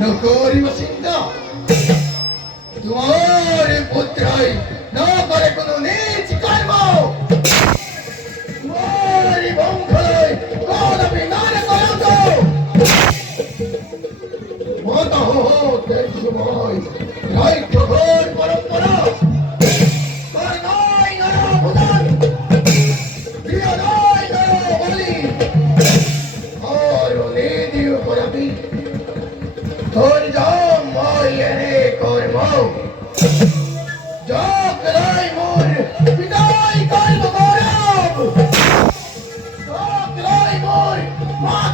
নকরি বাসিন্দা তোমার পুত্রাই না করে কোন নিজ কর্ম তোমার বংশই কদাপি নারে কলঙ্ক মাতা হতে সময় রাজ্য ঘোর পরম্পরা আর নাই নর প্রধান প্রিয় নাই নর বলি আর নিদিও করাবি তোর যাও মই এনে কর্ম যাকলাই মোর বিদায় কর্ম গৌরব যাকলাই মোর মা